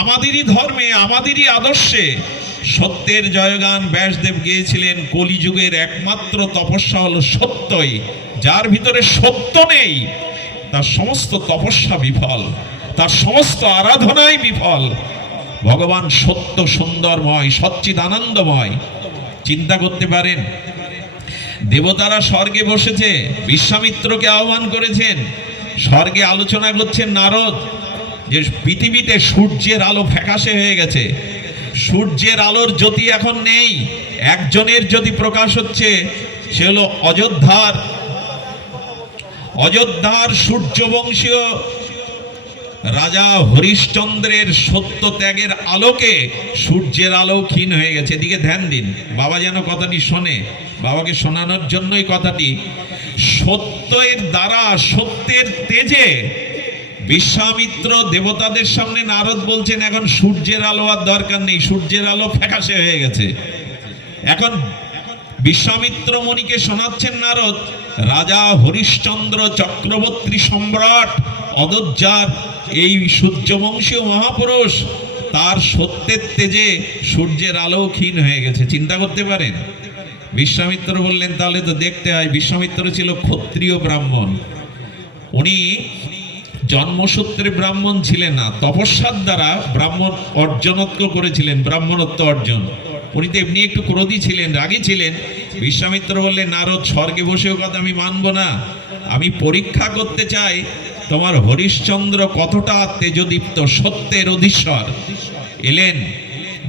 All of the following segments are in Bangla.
আমাদেরই ধর্মে, আমাদেরই আদর্শে সত্যের জয়গান ব্যাসদেব গিয়েছিলেন কলিযুগের একমাত্র তপস্যা হলো সত্যই। যার ভিতরে সত্য নেই, তার সমস্ত তপস্যা বিফল, তার সমস্ত আরাধনাই বিফল। ভগবান সত্য, সুন্দরময় সচ্চিদ আনন্দময় চিন্তা করতে পারেন, দেবতারা স্বর্গে বসেছে, বিশ্বামিত্রকে আহ্বান করেছেন, স্বর্গে আলোচনা করছেন নারদ। যে পৃথিবীতে সূর্যের আলো ফ্যাকাশে হয়ে গেছে। সূর্যের আলোর জ্যোতি এখন নেই। একজনের যদি প্রকাশ হচ্ছে, সে হলো অযোধ্যার। অযোধ্যার সূর্যবংশীয় রাজা হরিশ্চন্দ্রের সত্য ত্যাগের আলোকে সূর্যের আলো ক্ষীণ হয়ে গেছে। এদিকে ধ্যান দিন, বাবা যেন কথাটি শোনে। বাবাকে শোনানোর জন্যই কথাটি, সত্যের দ্বারা সত্যের তেজে বিশ্বামিত্র দেবতাদের সামনে নারদ বলছেন, এখন সূর্যের আলো আর দরকার নেই, সূর্যের আলো ফ্যাকাশে হয়ে গেছে। এখন বিশ্বামিত্র মণিকে শোনাচ্ছেন নারদ, রাজা হরিশ্চন্দ্র চক্রবর্তী সম্রাট অযোধ্যার এই সূর্যবংশীয় মহাপুরুষ, তার সত্যের তেজে সূর্যের আলো ক্ষীণ হয়ে গেছে। চিন্তা করতে পারেন? বিশ্বামিত্র বললেন, তাহলে তো দেখতে হয়, বিশ্বামিত্র ছিল ক্ষত্রিয় ব্রাহ্মণ। উনি জন্মসূত্রে ব্রাহ্মণ ছিলেন না, তপস্যার দ্বারা ব্রাহ্মণ অর্জনত্ব করেছিলেন, ব্রাহ্মণত্ব অর্জন। উনি তো এমনি একটু ক্রোধী ছিলেন, রাগী ছিলেন। বিশ্বামিত্র বললেন, নারদ, স্বর্গে বসেও কথা আমি মানব না। আমি পরীক্ষা করতে চাই, তোমার হরিশ্চন্দ্র কতটা তেজদীপ্ত সত্যের অধীশ্বর? এলেন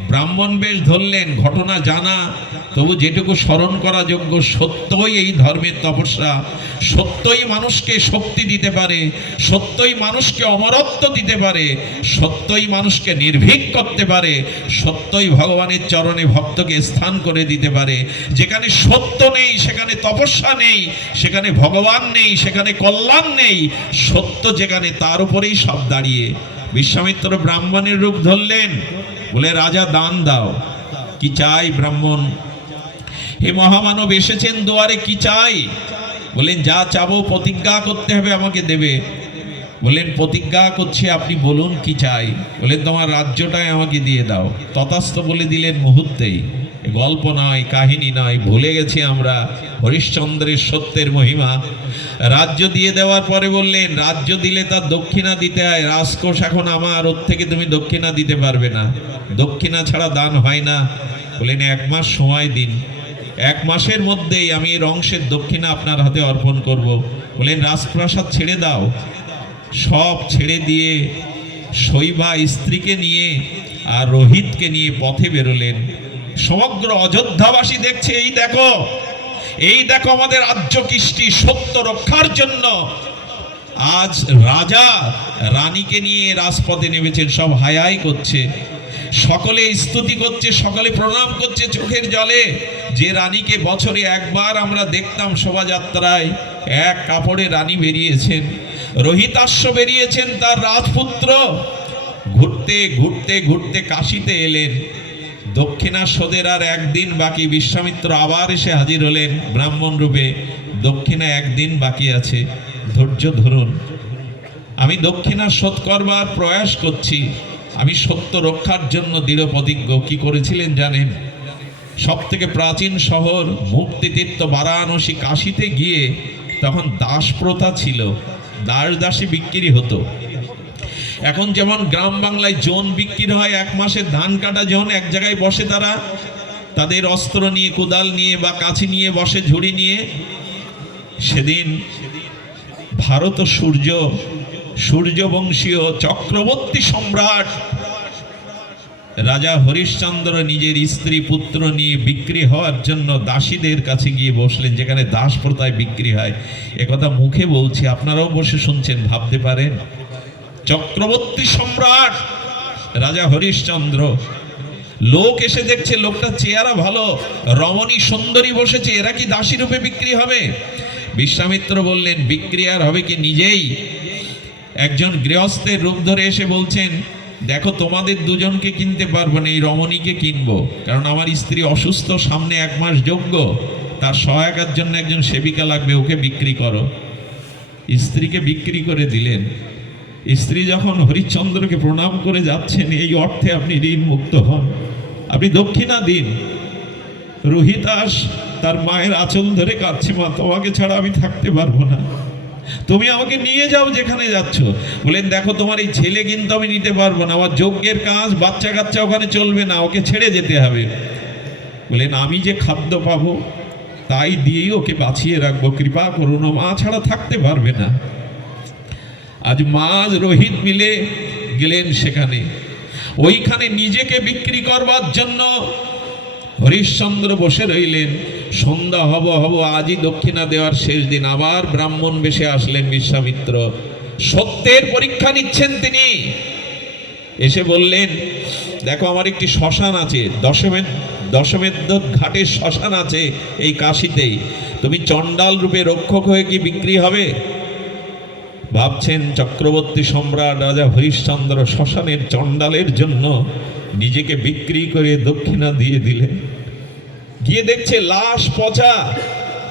ব্রাহ্মণ বেশ ধরলেন, ঘটনা জানা। তবু যেটুকু স্মরণ করা যোগ্য, সত্যই এই ধর্মের তপস্যা। সত্যই মানুষকে শক্তি দিতে পারে, সত্যই মানুষকে অমরত্ব দিতে পারে, সত্যই মানুষকে নির্ভীক করতে পারে, সত্যই ভগবানের চরণে ভক্তকে স্থান করে দিতে পারে। যেখানে সত্য নেই, সেখানে তপস্যা নেই, সেখানে ভগবান নেই, সেখানে কল্যাণ নেই, সত্য যেখানে তার উপরেই সব দাঁড়িয়ে। বিশ্বামিত্র ব্রাহ্মণের রূপ ধরলেন। বলে, রাজা, দান দাও। কি চাই, ব্রাহ্মণ? হে মহামানব, এসেছেন দুয়ারে, কি চাই? বলেন, যা চাবো, প্রতিজ্ঞা করতে হবে আমাকে দেবে। বলেন, প্রতিজ্ঞা করছি, আপনি বলুন কি চাই? বলেন, তোমার রাজ্যটাই আমাকে দিয়ে দাও। তথাস্থ বলে দিলেন মুহূর্তেই। গল্প নয় কাহিনী নয় ভুলে গেছি আমরা। হরিশ্চন্দ্রের সত্যের মহিমা। রাজ্য দিয়ে দেওয়ার পরে বললেন, রাজ্য দিলে তার দক্ষিণা দিতে হয়, রাজকোষ এখন আমার ওর থেকে তুমি দক্ষিণা দিতে পারবে না। দক্ষিণা ছাড়া দান হয় না। বললেন, এক মাস সময় দিন। এক মাসের মধ্যেই আমি এর অংশের দক্ষিণা আপনার হাতে অর্পণ করব। বললেন, রাজপ্রাসাদ ছেড়ে দাও। সব ছেড়ে দিয়ে শৈবা স্ত্রীকে নিয়ে আর রোহিতকে নিয়ে পথে বেরোলেন। সমগ্র অযোধ্যাবাসী দেখছে, এই দেখো এই দেখো আমাদের রাজ্য কৃষ্টি সত্য রক্ষার জন্য। আজ রাজা রানীকে নিয়ে রাজপথে নেমেছেন, সব হায়াই করছে। সকলে স্তুতি করছে, সকলে প্রণাম করছে চোখের জলে। যে রানীকে বছরে একবার আমরা দেখতাম শোভাযাত্রায়, এক কাপড়ে রানী বেরিয়েছেন। রোহিতাশ্ব বেরিয়েছেন তার রাজপুত্র। ঘুরতে ঘুরতে ঘুরতে কাশিতে এলেন। দক্ষিণাস্বদের আর একদিন বাকি বিশ্বামিত্র আবার এসে হাজির হলেন ব্রাহ্মণ রূপে। দক্ষিণা একদিন বাকি আছে। ধৈর্য ধরুন। আমি দক্ষিণা শোধ করবার প্রয়াস করছি। আমি সত্য রক্ষার জন্য দৃঢ় প্রতিজ্ঞ। কি করেছিলেন জানেন? সব থেকে প্রাচীন শহর মুক্তিতীর্থ বারাণসী কাশিতে গিয়ে তখন দাস প্রথা ছিল। দাস দাসী বিক্রি হতো। এখন যেমন গ্রাম বাংলায় জন বিক্রি হয়, এক মাসের ধান কাটা জন এক জায়গায় বসে তারা। তাদের অস্ত্র নিয়ে, কোদাল নিয়ে বা কাছি নিয়ে বসে, ঝুড়ি নিয়ে। সেদিন ভারত সূর্য, সূর্যবংশীয় চক্রবর্তী সম্রাট রাজা হরিশ্চন্দ্র নিজের স্ত্রী, পুত্র নিয়ে বিক্রি হওয়ার জন্য দাসীদের কাছে গিয়ে বসলেন, যেখানে দাস প্রথায় বিক্রি হয়। একথা মুখে বলছি, আপনারাও বসে শুনছেন, ভাবতে পারেন। চক্রবর্তী সম্রাট, রাজা হরিশ্চন্দ্র। লোক এসে দেখছে লোকটা চেহারা ভালো। রমণী সুন্দরী বসেছে, এরা কি দাসী রূপে বিক্রি হবে? বিশ্বামিত্র বললেন, বিক্রি আর হবে কি নিজেই? একজন গৃহস্থের রূপ ধরে এসে বলছেন, দেখো, তোমাদের দুজনকে কিনতে পারব না, এই রমণীকে কিনবো। কারণ আমার স্ত্রী অসুস্থ, সামনে এক মাস যোগ্য। তার সহায়কার জন্য একজন সেবিকা লাগবে, ওকে বিক্রি করো। স্ত্রীকে বিক্রি করে দিলেন। স্ত্রী যখন হরিশ্চন্দ্রকে প্রণাম করে যাচ্ছেন, এই অর্থে আপনি ঋণ মুক্ত হন। আপনি দক্ষিণা দিন। রোহিতাস তার মায়ের আঁচল ধরে কাঁদছে, মা, তোমাকে ছাড়া আমি থাকতে পারব না। তুমি আমাকে নিয়ে যাও যেখানে যাচ্ছ। বলেন, দেখো, তোমার এই ছেলে কিন্তু আমি নিতে পারব না। আমার যজ্ঞের কাজ বাচ্চা কাচ্চা ওখানে চলবে না, ওকে ছেড়ে যেতে হবে। বলেন, আমি যে খাদ্য পাবো, তাই দিয়েই ওকে বাঁচিয়ে রাখব। কৃপা করুন, মা ছাড়া থাকতে পারবে না। আজ মা রোহিত মিলে গেলেন সেখানে। ওইখানে নিজেকে বিক্রি করবার জন্য হরিশ্চন্দ্র বসে রইলেন। সন্ধ্যা হব হব, আজই দক্ষিণা দেওয়ার শেষ দিন। আবার ব্রাহ্মণ বেশে আসলেন বিশ্বামিত্র। সত্যের পরীক্ষা নিচ্ছেন তিনি। এসে বললেন, দেখো, আমার একটি শ্মশান আছে। দশমের দশমেদ্য ঘাটের শ্মশান আছে এই কাশিতেই। তুমি চণ্ডাল রূপে রক্ষক হয়ে কি বিক্রি হবে? ভাবছেন চক্রবর্তী সম্রাট রাজা হরিশ্চন্দ্র শ্মশানের চণ্ডালের জন্য নিজেকে বিক্রি করে দক্ষিণা দিয়ে দিলেন। গিয়ে দেখছে লাশ পচা,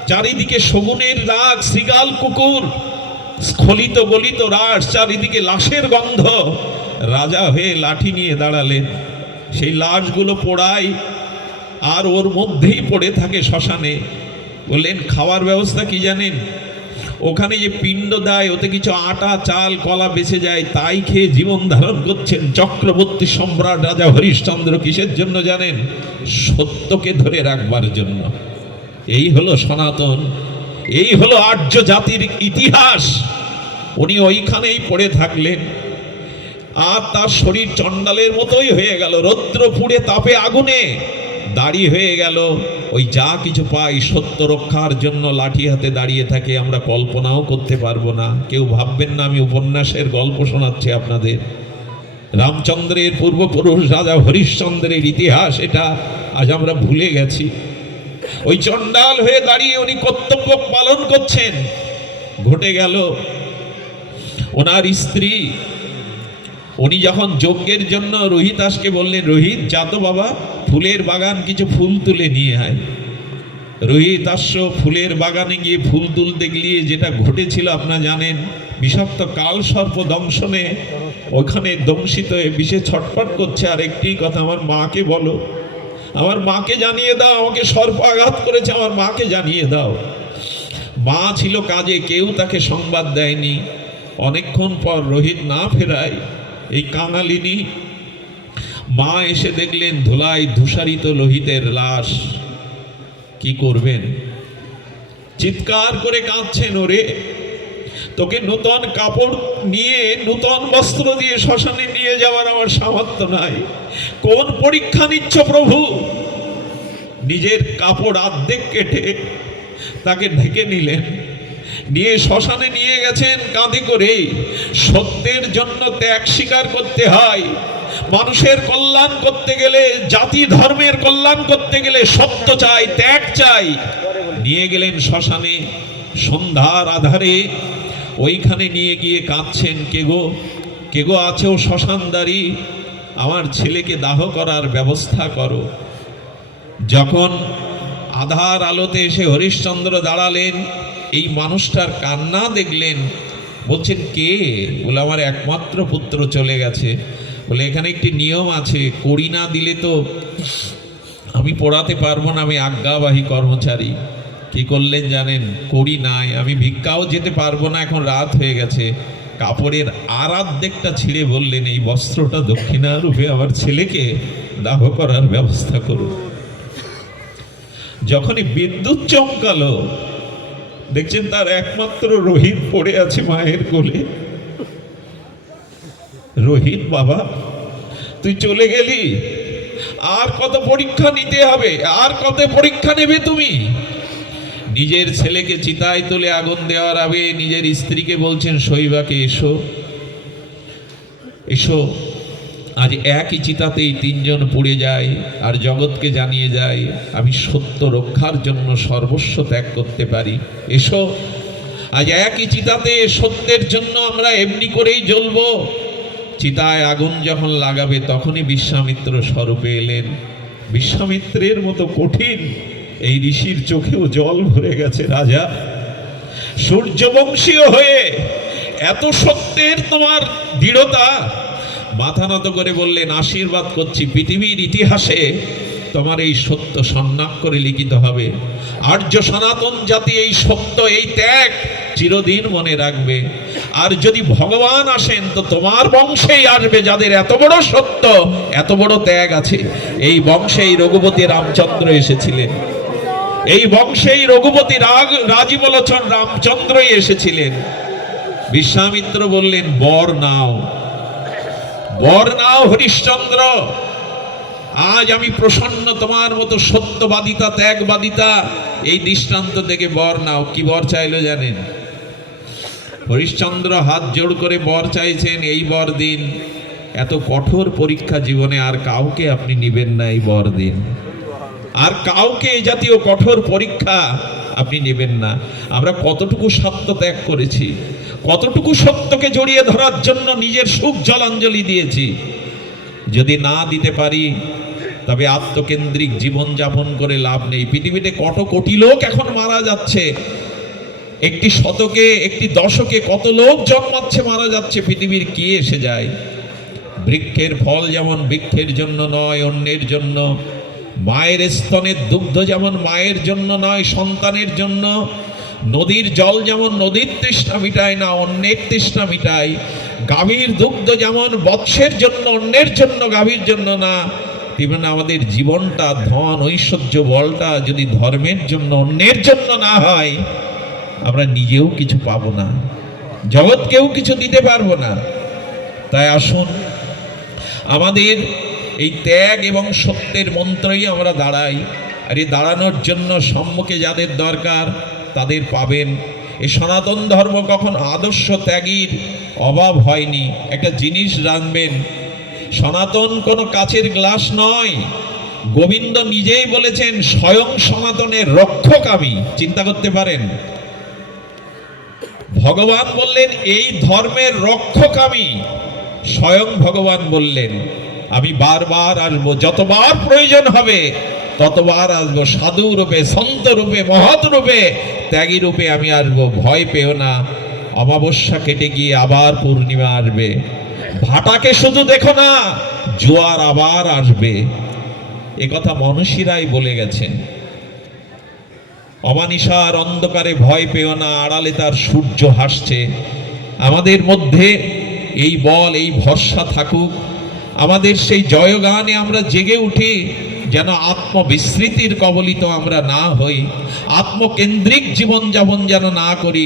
চারিদিকে শগুনের রাগ শ্রীগাল কুকুর, স্খলিত গলিত রাস, চারিদিকে লাশের গন্ধ। রাজা হয়ে লাঠি নিয়ে দাঁড়ালেন। সেই লাশগুলো পোড়ায় আর ওর মধ্যেই পড়ে থাকে শ্মশানে। বললেন, খাওয়ার ব্যবস্থা কি জানেন? ওখানে যে পিণ্ড দেয়, ওতে কিছু আটা, চাল, কলা বেঁচে যায়, তাই খেয়ে জীবন ধারণ করছেন চক্রবর্তী সম্রাট রাজা হরিশ্চন্দ্র। কিসের জন্য জানেন? সত্যকে ধরে রাখবার জন্য। এই হলো সনাতন, এই হলো আর্য জাতির ইতিহাস। উনি ওইখানেই পড়ে থাকলেন। আর তার শরীর চণ্ডালের মতোই হয়ে গেল। রৌদ্র পুড়ে তাপে আগুনে। দাড়ি হয়ে গেল। ওই যা কিছু পাই সত্য রক্ষার জন্য লাঠি হাতে দাঁড়িয়ে থাকে, আমরা কল্পনাও করতে পারব না। কেউ ভাববেন না, আমি উপন্যাসের গল্প শোনাচ্ছি আপনাদের। রামচন্দ্রের পূর্বপুরুষ রাজা হরিশ্চন্দ্রের ইতিহাস এটা, আজ আমরা ভুলে গেছি। ওই চণ্ডাল হয়ে দাঁড়িয়ে উনি কর্তব্য পালন করছেন। ঘটে গেল, ওনার স্ত্রী উনি যখন যজ্ঞের জন্য রোহিত দাসকে বললেন, রোহিত, যা তো বাবা, ফুলের বাগান কিছু ফুল তুলে নিয়ে আয়। রোহিত আশ্ব ফুলের বাগানে গিয়ে ফুল তুলতে গিয়ে যেটা ঘটেছিল, আপনারা জানেন, বিষাক্ত কাল সর্প দংশনে ওখানে দংশিত হয়ে বিষে ছটফট করছে। আর একটি কথা আমার মাকে বলো, আমার মাকে জানিয়ে দাও, আমাকে সর্প আঘাত করেছে, আমার মাকে জানিয়ে দাও। মা ছিল কাজে, কেউ তাকে সংবাদ দেয়নি। অনেকক্ষণ পর রোহিত না ফেরায় এই কাঙালিনী। মা এসে দেখলেন ধুলাই ধূসারিত লোহিতের লাশ। কি করবেন? চিৎকার করে কাঁদছেন, ওরে, তোকে নূতন কাপড় নিয়ে, নূতন বস্ত্র দিয়ে শ্মশানে নিয়ে যাওয়ার আমার সামর্থ্য নাই। কোন পরীক্ষা নিচ্ছ প্রভু? নিজের কাপড় আর্ধেক কেটে তাকে ঢেকে নিলেন। নিয়ে শ্মশানে নিয়ে গেছেন কাঁধে করে সত্যের জন্য ত্যাগ স্বীকার করতে হয়। মানুষের কল্যাণ করতে গেলে, জাতি ধর্মের কল্যাণ করতে গেলে সত্য চাই, ত্যাগ চাই। নিয়ে গেলেন শ্মশানে, সন্ধ্যার আধারে। ওইখানে নিয়ে গিয়ে কাঁদছেন, কে গো? কে গো আছেও শ্মশানদারি আমার ছেলেকে দাহ করার ব্যবস্থা করো। যখন আধার আলোতে এসে হরিশ্চন্দ্র দাঁড়ালেন, এই মানুষটার কান্না দেখলেন। বলছেন, কে? বলে, আমার একমাত্র পুত্র চলে গেছে। বলে, এখানে একটি নিয়ম আছে, কড়ি না দিলে তো আমি পড়াতে পারব না, আমি আজ্ঞাবাহী কর্মচারী। কি করলেন জানেন? কড়ি নাই, আমি ভিক্ষাও যেতে পারব না, এখন রাত হয়ে গেছে। কাপড়ের আর আর্ধেকটা ছিঁড়ে বললেন, এই বস্ত্রটা দক্ষিণা রূপে আমার ছেলেকে দাহ করার ব্যবস্থা করুন। যখনই বিদ্যুৎ চমকালো দেখছেন তার একমাত্র রোহিত পড়ে আছে মায়ের কোলে। রোহিত বাবা, তুই চলে গেলি? আর কত পরীক্ষা নিতে হবে? আর কত পরীক্ষা নেবে তুমি? নিজের ছেলেকে চিতায় তুলে আগুন দেওয়ার আগে নিজের স্ত্রীকে বলছেন, শৈবাকে এসো। এসো। আজ একই চিতাতেই তিনজন পুড়ে যায় আর জগৎকে জানিয়ে যায়, আমি সত্য রক্ষার জন্য সর্বস্ব ত্যাগ করতে পারি। এসো, আজ একই চিতাতে সত্যের জন্য আমরা এমনি করেই জ্বলবো। চিতায় আগুন যখন লাগাবে, তখনই বিশ্বামিত্র স্বরূপে এলেন। বিশ্বামিত্রের মতো কঠিন এই ঋষির চোখেও জল ভরে গেছে, রাজা, সূর্যবংশীয় হয়ে এত সত্যের তোমার দৃঢ়তা মাথা নত করে বললেন, আশীর্বাদ করছি। পৃথিবীর ইতিহাসে তোমার এই সত্য করে লিখিত হবে। আর্য সনাতন জাতি এই সত্য, এই ত্যাগ চিরদিন মনে রাখবে। আর যদি ভগবান আসেন, তো তোমার বংশেই আসবে যাদের এত বড় সত্য, এত বড় ত্যাগ আছে। এই বংশেই রঘুপতি রামচন্দ্র এসেছিলেন। এই বংশেই রঘুপতি রাগ, রাজীবলোচন রামচন্দ্রই এসেছিলেন। বিশ্বামিত্র বললেন, বর নাও। বর নাও হরিশ্চন্দ্র আজ আমি প্রসন্ন তোমার মতো সত্যবাদিতা, ত্যাগবাদিতা। এই দৃষ্টান্ত থেকে বর নাও, কি বর চাইলো জানেন? হরিশ্চন্দ্র হাত জোড় করে বর চাইছেন, এই বর দিন। এত কঠোর পরীক্ষা জীবনে আর কাউকে আপনি নিবেন না এই বর দিন। আর কাউকে এই জাতীয় কঠোর পরীক্ষা আপনি নেবেন না। আমরা কতটুকু সত্য ত্যাগ করেছি। কতটুকু সত্যকে জড়িয়ে ধরার জন্য নিজের সুখ জলাঞ্জলি দিয়েছি? যদি না দিতে পারি, তবে আত্মকেন্দ্রিক জীবন যাপন করে লাভ নেই। পৃথিবীতে কত কোটি লোক এখন মারা যাচ্ছে। একটি শতকে, একটি দশকে কত লোক জন্মাচ্ছে, মারা যাচ্ছে, পৃথিবীর কি এসে যায়? বৃক্ষের ফল যেমন বৃক্ষের জন্য নয়, অন্যের জন্য। মায়ের স্তনের দুগ্ধ যেমন মায়ের জন্য নয়, সন্তানের জন্য। নদীর জল যেমন নদীর তৃষ্ণা মিটায় না, অন্যের তৃষ্ণা মিটায়। গাভীর দুগ্ধ যেমন বৎসের জন্য, অন্যের জন্য গাভীর জন্য না, তেমন আমাদের জীবনটা, ধন, ঐশ্বর্য, বলটা যদি ধর্মের জন্য, অন্যের জন্য না হয়, আমরা নিজেও কিছু পাব না। জগৎকেও কিছু দিতে পারব না। তাই আসুন, আমাদের এই ত্যাগ এবং সত্যের মন্ত্রই আমরা দাঁড়াই। আর এই দাঁড়ানোর জন্য সম্মুখে যাদের দরকার তাদের পাবেন। এই সনাতন ধর্ম কখন আদর্শ ত্যাগীর অভাব হয়নি, একটা জিনিস জানবেন। সনাতন কোনো কাচের গ্লাস নয়। গোবিন্দ নিজেই বলেছেন, স্বয়ং সনাতনের রক্ষক আমি। চিন্তা করতে পারেন। ভগবান বললেন, এই ধর্মের রক্ষক আমি। স্বয়ং ভগবান বললেন, আমি বারবার আসব, যতবার প্রয়োজন হবে, ততবার আসব। সাধু রূপে সন্ত রূপে মহৎ রূপে ত্যাগী রূপে আমি আসব ভয় পেও না। অমাবস্যা কেটে গিয়ে আবার পূর্ণিমা আসবে। ভাটাকে শুধু দেখো না, জোয়ার আবার আসবে। এ কথা মনীষীরাই বলে গেছেন। অমানিসার অন্ধকারে ভয় পেও না, আড়ালে তার সূর্য হাসছে। আমাদের মধ্যে এই বল, এই ভরসা থাকুক। আমাদের সেই জয়গানে আমরা জেগে উঠি। যেন আত্মবিস্মৃতির কবলিত আমরা না হই, আত্মকেন্দ্রিক জীবনযাপন যেন না করি।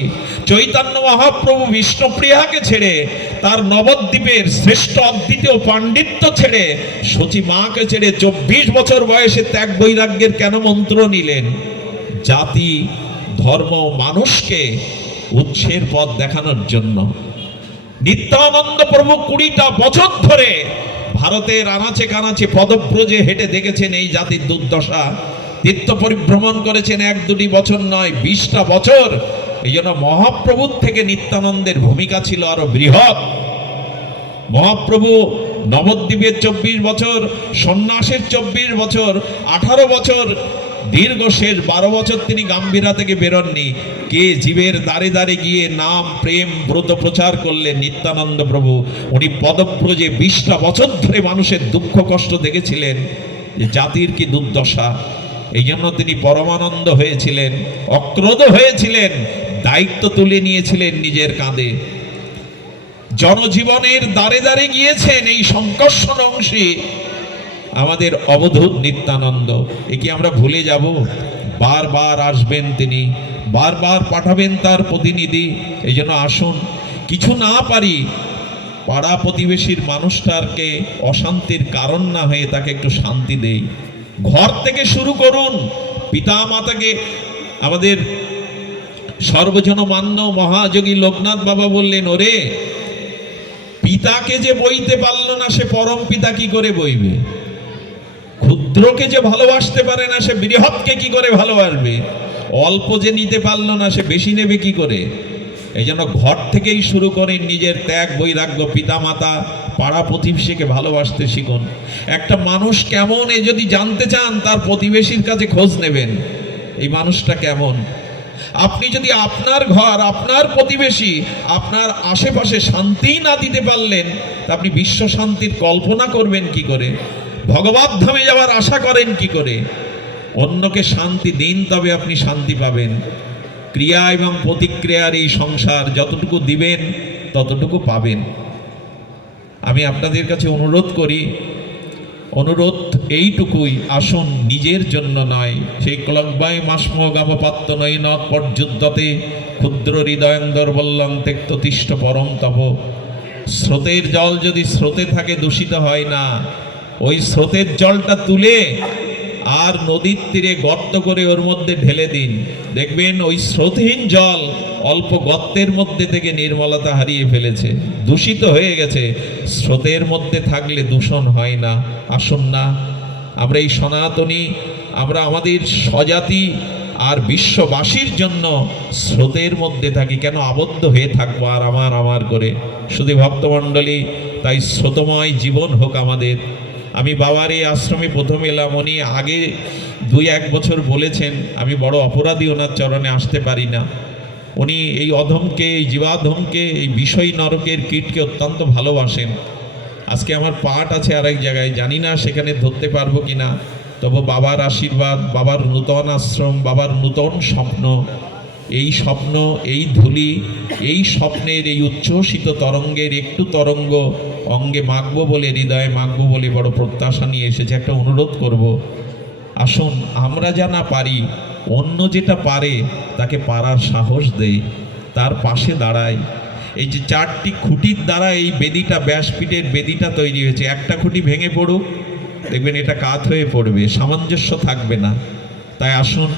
চৈতন্য মহাপ্রভু বিষ্ণুপ্রিয়াকে ছেড়ে তার নবদ্বীপের শ্রেষ্ঠ অদ্বিতীয় পাণ্ডিত্য ছেড়ে সচী মাকে ছেড়ে চব্বিশ বছর বয়সে ত্যাগ বৈরাগ্যের কেন মন্ত্র নিলেন? জাতি, ধর্ম, মানুষকে উৎসের পথ দেখানোর জন্য। নিত্যানন্দ প্রভু কুড়িটা বছর ধরে ভারতের আনাচে কানাচে পদব্রজে হেঁটে দেখেছেন এই জাতির দুর্দশা। তীর্থ পরিভ্রমণ করেছেন এক দুটি বছর নয়, বিশটা বছর। এই জন্য মহাপ্রভুর থেকে নিত্যানন্দের ভূমিকা ছিল আরও বৃহৎ। মহাপ্রভু নবদ্বীপের চব্বিশ বছর, সন্ন্যাসের চব্বিশ বছর, আঠারো বছর দীর্ঘ শেষ বারো বছর তিনি গাম্ভীরা থেকে বেরোননি। কে জীবের দ্বারে দ্বারে গিয়ে নাম, প্রেম, ব্রত প্রচার করলেন নিত্যানন্দ প্রভু। উনি পদব্রজে বিশটা বছর ধরে মানুষের দুঃখ, কষ্ট দেখেছিলেন যে জাতির কি দুর্দশা। এই জন্য তিনি পরমানন্দ হয়েছিলেন, অক্রোধ হয়েছিলেন, দায়িত্ব তুলে নিয়েছিলেন নিজের কাঁধে। জনজীবনের দ্বারে দ্বারে গিয়েছেন এই সংকর্ষণ অংশে। আমাদের অবধূত নিত্যানন্দ। এ কি আমরা ভুলে যাব? বারবার আসবেন তিনি, বারবার পাঠাবেন তার প্রতিনিধি। এই জন্য আসুন। কিছু না পারি, পাড়া প্রতিবেশীর মানুষটাকে অশান্তির কারণ না হয়ে তাকে একটু শান্তি দেই। ঘর থেকে শুরু করুন। পিতা মাতাকে আমাদের সর্বজন মান্য মহাযোগী লোকনাথ বাবা বললেন, ওরে, পিতাকে যে বইতে পারল না, সে পরম পিতা কি করে বইবে? ক্ষুদ্রকে যে ভালোবাসতে পারে না, সে বৃহৎকে কি করে ভালোবাসবে? অল্প যে নিতে পারল না, সে বেশি নেবে কি করে? এই জন্য ঘর থেকেই শুরু করেন নিজের ত্যাগ, বৈরাগ্য, পিতামাতা, পাড়া প্রতিবেশীকে ভালোবাসতে শিখুন। একটা মানুষ কেমন, এ যদি জানতে চান, তার প্রতিবেশীর কাছে খোঁজ নেবেন। এই মানুষটা কেমন? আপনি যদি আপনার ঘর, আপনার প্রতিবেশী, আপনার আশেপাশে শান্তি না দিতে পারলেন, তা আপনি বিশ্ব শান্তির কল্পনা করবেন কি করে? ভগবত ধামে যাওয়ার আশা করেন কি করে? অন্যকে শান্তি দিন তবে আপনি শান্তি পাবেন। ক্রিয়া এবং প্রতিক্রিয়ার এই সংসার যতটুকু দিবেন, ততটুকু পাবেন। আমি আপনাদের কাছে অনুরোধ করি, অনুরোধ এইটুকুই, আসুন নিজের জন্য নয়। সেই ক্লব্বায় মাসমো গামপাত্য নয় নৎ পর্যুদ্ধতে ক্ষুদ্র হৃদয়ন্দর বল্লং তেক্ততিষ্ঠ পরম তপ। স্রোতের জল যদি স্রোতে থাকে দূষিত হয় না ওই স্রোতের জলটা তুলে আর নদীর তীরে গর্ত করে ওর মধ্যে ঢেলে দিন। দেখবেন ওই স্রোতহীন জল অল্প গর্তের মধ্যে থেকে নির্মলতা হারিয়ে ফেলেছে। দূষিত হয়ে গেছে। স্রোতের মধ্যে থাকলে দূষণ হয় না। আসুন না। আমরা এই সনাতনী, আমরা আমাদের স্বজাতি আর বিশ্ববাসীর জন্য স্রোতের মধ্যে থাকি। কেন আবদ্ধ হয়ে থাকব আর আমার আমার করে? শুধু ভক্তমণ্ডলী, তাই স্রোতময় জীবন হোক আমাদের। আমি বাবার এই আশ্রমে প্রথম এলাম, উনি আগে দুই এক বছর বলেছেন, আমি বড় অপরাধী, ওনার চরণে আসতে পারি না। উনি এই অধমকে, এই জীবাধমকে, এই বিষয় নরকের কীটকে অত্যন্ত ভালোবাসেন। আজকে আমার পাঠ আছে আরেক জায়গায়, জানি না সেখানে ধরতে পারব কি না তবু বাবার আশীর্বাদ, বাবার নূতন আশ্রম, বাবার নূতন স্বপ্ন, এই স্বপ্ন, এই ধুলি, এই স্বপ্নের এই উচ্ছ্বসিত তরঙ্গের একটু তরঙ্গ অঙ্গে মাখবো বলে, হৃদয়ে মাখবো বলে বড় প্রত্যাশা নিয়ে এসেছে। একটা অনুরোধ করব, আসুন, আমরা যা না পারি, অন্য যেটা পারে, তাকে পারার সাহস দেয় তার পাশে দাঁড়ায় এই যে চারটি খুঁটির দ্বারা এই বেদিটা, ব্যাসপীঠের বেদিটা তৈরি হয়েছে। একটা খুঁটি ভেঙে পড়ুক, দেখবেন এটা কাত হয়ে পড়বে, সামঞ্জস্য থাকবে না। তাই আসুন,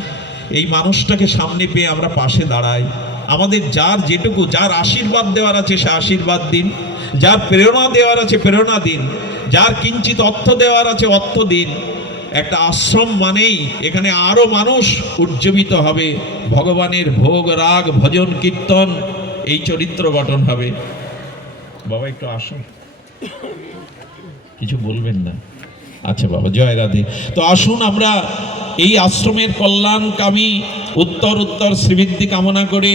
এই মানুষটাকে সামনে পেয়ে আমরা পাশে দাঁড়াই। আমাদের যার যেটুকু, যার আশীর্বাদ দেওয়ার আছে, সে আশীর্বাদ দিন। যার প্রেরণা দেওয়ার আছে প্রেরণা দিন, যার কিঞ্চিত অর্থ দেওয়ার আছে অর্থ দিন। একটা আশ্রম মানেই এখানে আরও মানুষ উজ্জীবিত হবে, ভগবানের ভোগ, রাগ, ভজন, কীর্তন, এই চরিত্র গঠন হবে। বাবা, একটু আসুন কিছু বলবেন না? আচ্ছা বাবা, জয় রাধে। তো আসুন আমরা এই আশ্রমের কল্যাণকামী উত্তর উত্তর শ্রীবৃদ্ধি কামনা করে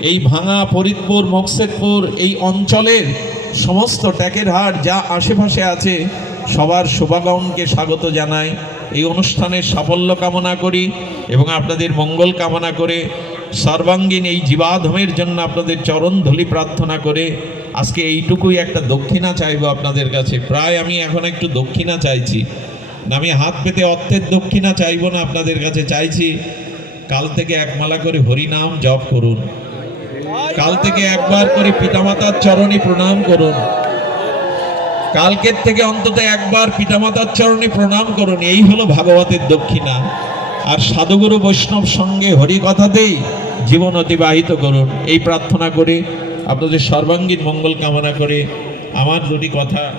এই ভাঙা ফরিদপুর, মকসেদপুর, এই অঞ্চলের সমস্ত ট্যাকের হাট যা আশেপাশে আছে, সবার শুভাগমনকে স্বাগত জানাই। এই অনুষ্ঠানের সাফল্য কামনা করি এবং আপনাদের মঙ্গল কামনা করে সর্বাঙ্গীন এই জীবাধমের জন্য আপনাদের চরণ ধলি প্রার্থনা করে আজকে এইটুকুই একটা দক্ষিণা চাইব আপনাদের কাছে। প্রায় আমি এখন একটু দক্ষিণা চাইছি। আমি হাত পেতে অর্থের দক্ষিণা চাইব না আপনাদের কাছে, চাইছি কাল থেকে একমালা করে হরিনাম জপ করুন। কাল থেকে একবার করে পিতামাতার চরণে প্রণাম করুন। কালকের থেকে অন্তত একবার পিতামাতার চরণে প্রণাম করুন। এই হলো ভাগবতের দক্ষিণা। আর সাধুগুরু বৈষ্ণব সঙ্গে হরি কথাতেই জীবন অতিবাহিত করুন। এই প্রার্থনা করে আপনাদের সর্বাঙ্গীন মঙ্গল কামনা করে আমার দুটি কথা।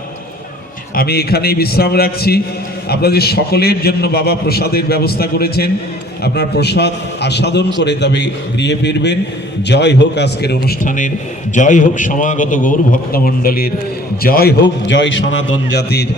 আমি এখানেই বিশ্রাম রাখছি। আপনাদের সকলের জন্য বাবা প্রসাদের ব্যবস্থা করেছেন। আপনার প্রসাদ আস্বাদন করে তবে গৃহে ফিরবেন। জয় হোক আজকের অনুষ্ঠানের, জয় হোক সমাগত গৌর ভক্তমণ্ডলীর জয় হোক জয় সনাতন জাতির।